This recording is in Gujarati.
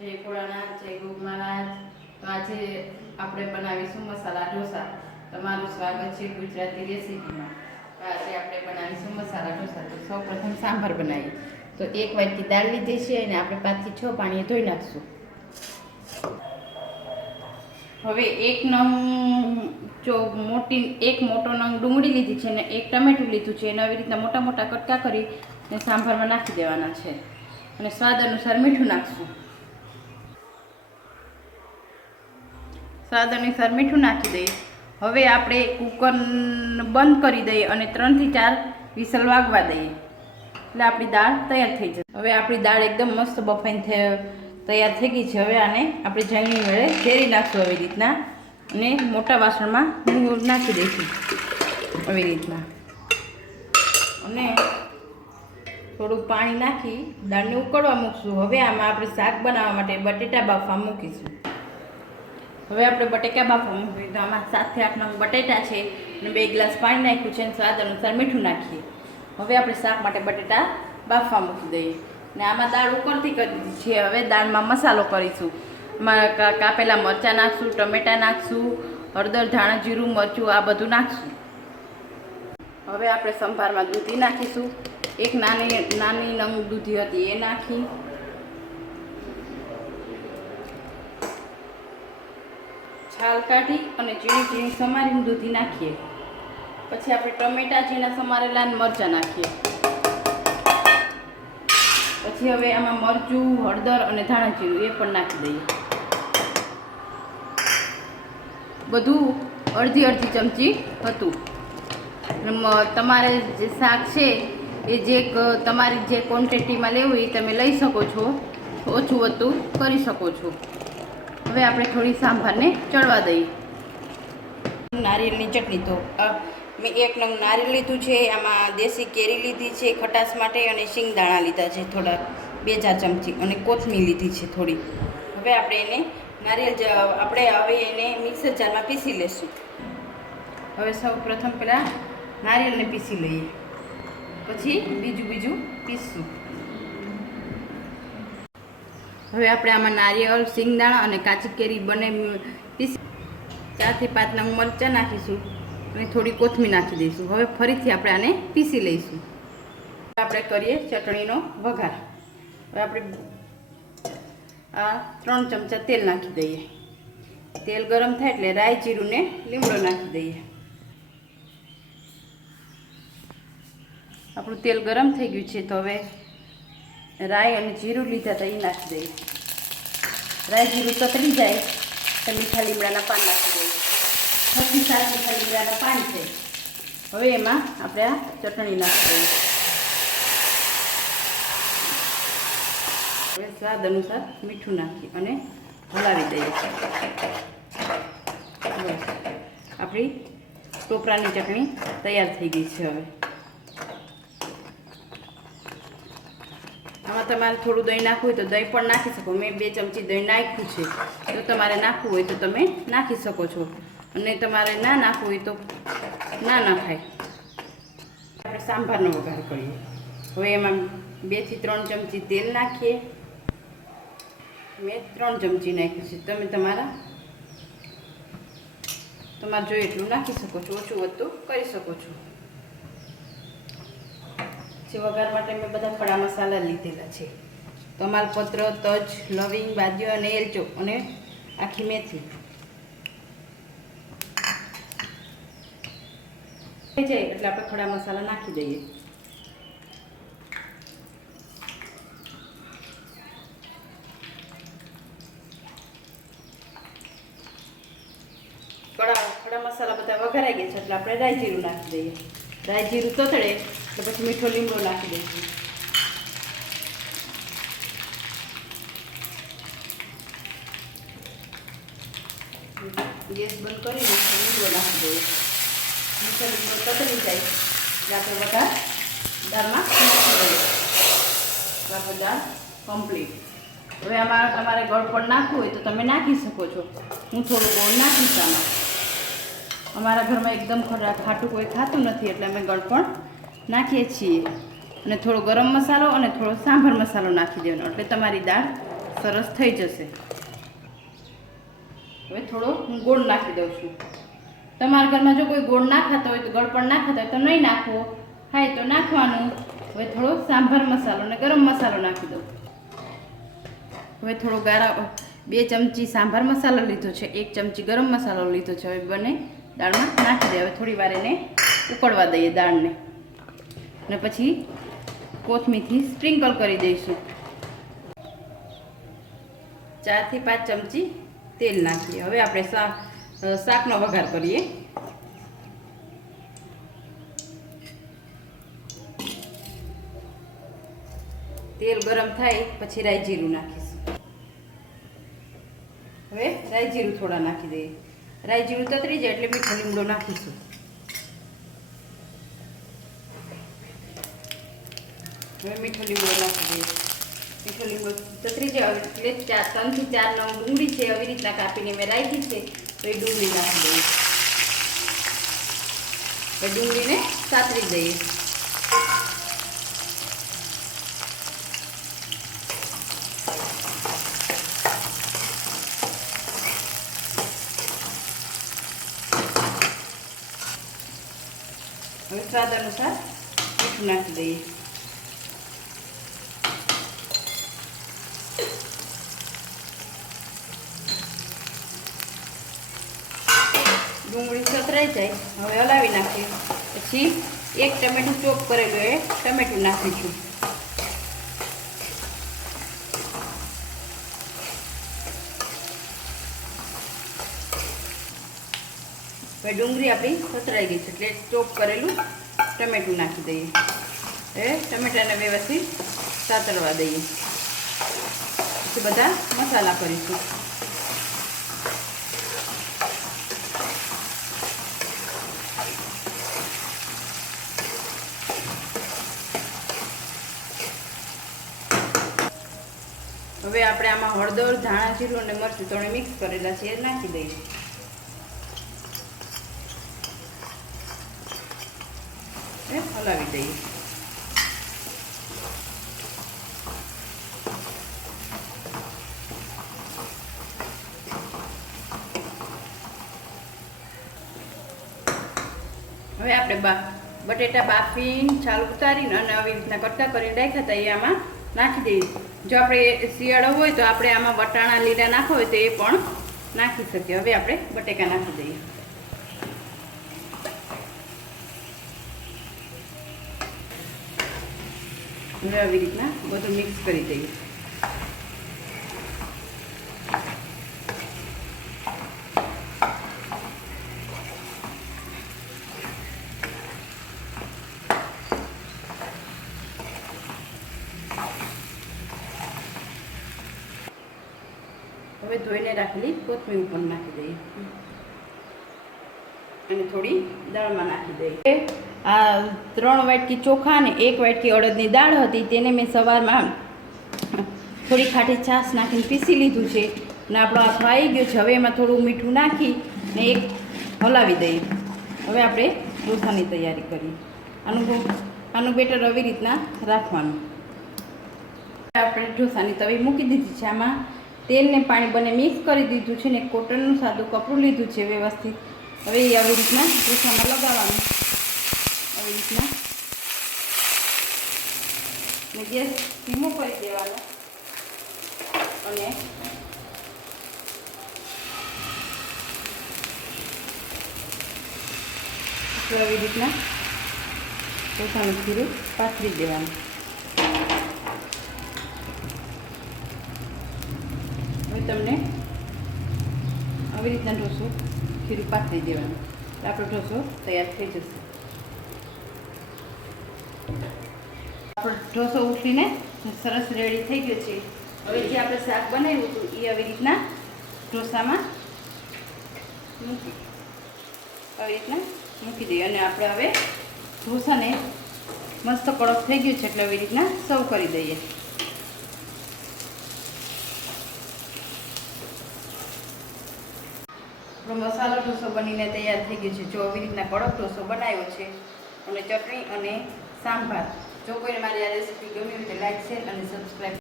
જય ભોળાનાથ, જય ગોગમાનાથ. તો આજે આપણે બનાવીશું મસાલા ઢોસા. તમારું સ્વાગત છે ગુજરાતી રેસીપીમાં. તો આજે આપણે બનાવીશું મસાલા ઢોસા. તો સૌપ્રથમ સાંભાર બનાવીએ. તો એક વાટકી દાળ લીધી છે અને આપણે 5 થી 6 પાણીએ ધોઈ નાખશું. હવે એક મોટો નંગ ડુંગળી લીધી છે અને એક ટમેટું લીધું છે. એને આવી રીતના મોટા મોટા કટકા કરી અને સાંભારમાં નાખી દેવાના છે અને સ્વાદ અનુસાર મીઠું નાખશું. સ્વાદ અનુસાર મીઠું નાખી દઈએ. હવે આપણે કુકર બંધ કરી દઈએ અને 3 થી 4 વિસલ વાગવા દઈએ એટલે આપણી દાળ તૈયાર થઈ જશે. હવે આપણી દાળ એકદમ મસ્ત બફાઈને તૈયાર થઈ ગઈ છે. હવે આને આપણે જળની વડે ઝેરી નાખશું આવી રીતના અને મોટા વાસણમાં નાખી દઈશું આવી રીતના અને થોડુંક પાણી નાખી દાળને ઉકળવા મૂકશું. હવે આમાં આપણે શાક બનાવવા માટે બટેટા બાફવા મૂકીશું. હવે આપણે બટેકા બાફવા મૂકીએ. તો આમાં 7 થી 8 નંગ બટેટા છે અને 2 ગ્લાસ પાણી નાખ્યું છે અને સ્વાદ અનુસાર મીઠું નાખીએ. હવે આપણે શાક માટે બટેટા બાફવા મૂકી દઈએ ને આમાં દાળ ઉકળતી કરી દીધી છે. હવે દાળમાં મસાલો કરીશું. કાપેલા મરચાં નાખશું, ટમેટાં નાખશું, હળદર, ધાણા, જીરું, મરચું આ બધું નાખશું. હવે આપણે સંભારમાં દૂધી નાખીશું. એક નાની નંગ દૂધી હતી એ નાખી. છાલ કાઢી અને ઝીણી સમારીને દૂધી નાખીએ. પછી આપણે ટમેટા ઝીણા સમારેલા અને મરચાં નાખીએ. પછી હવે આમાં મરચું, હળદર અને ધાણા જીરું એ પણ નાખી દઈએ. બધું અડધી ચમચી હતું. તમારે જે શાક છે એ તમારી જે ક્વોન્ટિટીમાં લેવું એ તમે લઈ શકો છો, ઓછું વધતું કરી શકો છો. હવે આપણે થોડી સાંભારને ચડવા દઈએ. નારિયેળની ચટણી તો મેં 1 નંગ નારિયેળ લીધું છે. આમાં દેશી કેરી લીધી છે ખટાશ માટે અને શિંગદાણા લીધા છે થોડા 2-4 ચમચી અને કોથમીર લીધી છે થોડી. હવે આપણે એને મિક્સર જારમાં પીસી લેશું. હવે સૌ પ્રથમ પહેલાં નારિયેળને પીસી લઈએ, પછી બીજું પીસશું. હવે આપણે આમાં નારિયેળ, શિંગદાણા અને કાચી કેરી બંને પીસી 4 થી 5 નંગ મરચાં નાખીશું અને થોડી કોથમીર નાખી દઈશું. હવે ફરીથી આપણે આને પીસી લઈશું. આપણે કરીએ ચટણીનો વઘાર. હવે આપણે આ 3 ચમચા તેલ નાખી દઈએ. તેલ ગરમ થાય એટલે રાઈ, જીરું ને લીમડો નાખી દઈએ. આપણું તેલ ગરમ થઈ ગયું છે તો હવે રાઈ અને જીરું લીધા હતા એ નાખી દઈએ. રાઈ જીરું તતરી જાય તો મીઠા લીમડાના પાન નાખી દઈએ. 6 થી 7 મીઠા લીમડાના પાન છે. હવે એમાં આપણે આ ચટણી નાખી દઈએ. હવે સ્વાદ અનુસાર મીઠું નાખી અને હલાવી દઈએ. બસ આપણી ટોપરાની ચટણી તૈયાર થઈ ગઈ છે. હવે આમાં તમારે થોડું દહીં નાખવું હોય તો દહીં પણ નાખી શકો. મેં 2 ચમચી દહીં નાખ્યું છે. જો તમારે નાખવું હોય તો તમે નાખી શકો છો અને તમારે ના નાખવું હોય તો ના નાખાય. આપણે સાંભારનો વઘાર કરીએ. હવે એમાં 2 થી 3 ચમચી તેલ નાખીએ. મેં 3 ચમચી નાખ્યું છે. તમે તમારે જોઈએ એટલું નાખી શકો છો, ઓછું વધતું કરી શકો છો. વઘાર માટે મેં બધા ખડા મસાલા લીધેલા છે. તમાલપત્ર, તજ, લવિંગ, બાદિયો અને એલચો અને આખી મેથી. થઈ જાય એટલે આપણે ખડા મસાલા નાખી દઈએ. ખડા મસાલા બધા વઘારાઈ ગયા છે એટલે આપણે રાઈ જીરું નાખી દઈએ. રાઈ જીરું તતડે તો પછી મીઠો લીમડો નાખી દઈશું. ગેસ બંધ કરીને લીમડો નાખી દઈએ. મીઠો લીમડો તતરી જાય એટલે આપણે બધા દાળમાં નાખી દઈએ. આપણે દાળ કમ્પ્લીટ. હવે આમાં તમારે ગોળ પણ નાખવું હોય તો તમે નાખી શકો છો. હું થોડું ગોળ નાખીશ આમાં. અમારા ઘરમાં એકદમ ખાટું કોઈ ખાતું નથી એટલે અમે ગળપણ નાખીએ છીએ. અને થોડો ગરમ મસાલો અને થોડો સાંભાર મસાલો નાખી દેવાનો એટલે તમારી દાળ સરસ થઈ જશે. હવે થોડો હું ગોળ નાખી દઉં છું. તમારા ઘરમાં જો કોઈ ગોળ ના ખાતા હોય તો ગળપણ ના ખાતા હોય તો નહીં નાખવો, ખાય તો નાખવાનું. હવે થોડો સાંભાર મસાલો અને ગરમ મસાલો નાખી દઉં. હવે થોડો 2 ચમચી સાંભાર મસાલો લીધો છે, 1 ચમચી ગરમ મસાલો લીધો છે. હવે બંને દાળમાં નાખી દઈએ. હવે થોડી વાર એને ઉકળવા દઈએ દાળને, અને પછી કોથમીરથી સ્પ્રિંકલ કરી દઈશું. 4 થી 5 ચમચી તેલ નાખીએ. હવે આપણે શાકનો વઘાર કરીએ. તેલ ગરમ થાય પછી રાઈ જીરું નાખીશું. હવે રાઈ જીરું થોડા નાખી દઈએ. રાઈ જીરું તતરી જાય એટલે મીઠો લીમડો નાખીશું. હવે મીઠો લીમડો નાખી દઈએ. મીઠો લીમડો તતરી જાય એટલે 3 થી 4 નવ ડુંગળી છે, આવી રીતના કાપીને મેં રાખી છે. તો એ ડુંગળી નાખી દઈએ. હવે ડુંગળીને સાતરી દઈએ. હવે સ્વાદ અનુસાર મીઠું નાખી દઈએ. ડુંગળી સતરાઈ જાય હવે હલાવી નાખીએ. પછી 1 ટમેટું ચોપ કરેલું એ ટમેટું નાખીશું. હવે ડુંગળી આપણી સતરાઈ ગઈ છે એટલે ચોપ કરેલું ટમેટું નાખી દઈએ. હવે ટમેટાને વ્યવસ્થિત સાતરવા દઈએ. પછી બધા મસાલા કરીશું. હવે આપણે આમાં હળદર, ધાણા જીરું અને મરચું ત્રણે મિક્સ કરેલા છે એ નાખી દઈએ. હલાવી દઈએ. હવે આપણે બટેટા બાફીને છાલ ઉતારીને અને આવી રીતના કટકા કરીને રાખ્યા હતા એ આમાં નાખી દઈએ. જો આપણે શિયાળો હોય તો આપણે આમાં વટાણા લીલા નાખો હોય તો એ પણ નાખી શકીએ. હવે આપણે બટેકા નાખી દઈએ. હવે આવી રીતના બધું મિક્સ કરી દઈએ. હવે ધોઈને રાખેલી કોથમીર ઉપર નાખી દઈએ અને થોડી દાળમાં નાખી દઈએ. આ 3 વાટકી ચોખા અને 1 વાટકી અડદની દાળ હતી તેને મેં સવારમાં થોડી ખાટી છાશ નાખીને પીસી લીધું છે અને આપણો આ ખાઈ ગયો છે. હવે એમાં થોડું મીઠું નાખી ને એક હલાવી દઈએ. હવે આપણે ઢોસાની તૈયારી કરીએ. આનું બેટર આવી રીતના રાખવાનું. આપણે ઢોસાની તવી મૂકી દીધી છે. આમાં તેલ ને પાણી બંને મિક્સ કરી દીધું છે ને કોટનનું સાદું કપડું લીધું છે વ્યવસ્થિત. હવે એ આવી રીતના ઢોસામાં લગાવવાનું. આવી રીતના ને ગેસ ધીમો કરી દેવાનો અને આવી રીતના ઢોસાનું ખીરું પાથરી દેવાનું. હવે તમને આવી રીતના ઢોસો ખીરું પાથરી દેવાનું. આપણો ઢોસો તૈયાર થઈ જશે. આપણો ઢોસો ઉઠીને સરસ રેડી થઈ ગયો છે. હવે જે આપણે શાક બનાવ્યું હતું એ આવી રીતના ઢોસામાં મૂકી દઈએ અને આપણે હવે ઢોસાને મસ્ત કડક થઈ ગયું છે એટલે આવી રીતના સર્વ કરી દઈએ. આપણો મસાલો ઢોસો બનીને તૈયાર થઈ ગયો છે. જો આવી રીતના કડક ઢોસો બનાવ્યો છે અને ચટણી અને સાંભાર. જો કોઈને મારી આ રેસીપી ગમી હોય તો લાઈક, શેર અને સબસ્ક્રાઈબ